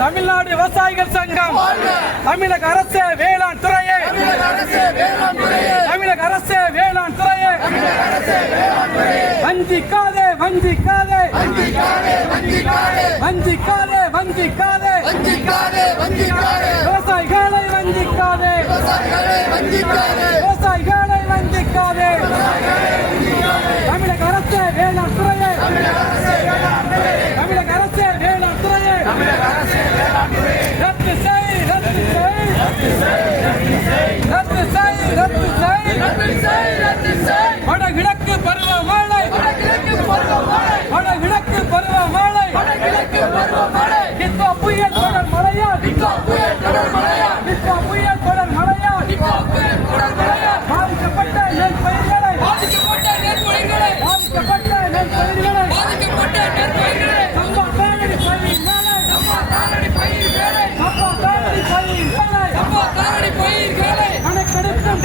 தமிழ்நாடு விவசாயிகள் சங்கம், தமிழக அரசு வேளாண் துறையே, தமிழக அரசு வேளாண் துறையே, வஞ்சிக்காதே வஞ்சிக்காதே வஞ்சிக்காதே வஞ்சிக்காதே விவசாயிகளை வஞ்சிக்காதே, விவசாயிகளை வஞ்சிக்காதே. தமிழக அரசு வேளாண் துறையே, தமிழக அரசு வேளாண் துறையே ரத்து செய், ரத்து செய், ரத்து செய், ரத்து செய். வடகிழக்கு பருவமழை, வடகிழக்கு பருவமழை, நித்தா புயல் தொடர் மழையால், நித்தா புயல் தொடர் மழையால் பாதிக்கப்பட்ட நெல் பயிர்களை, பாதிக்கப்பட்ட நெல் பயிர்களை சம்பா தானடி பயிர் வேலை, கணக்கெடுக்கும்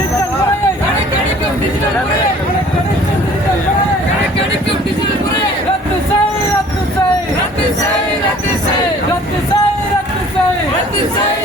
டிஜிட்டல் முறையை, ரத்து செய், ரத்து செய், ரத்து செய், ரத்து செய், ரத்து செய்.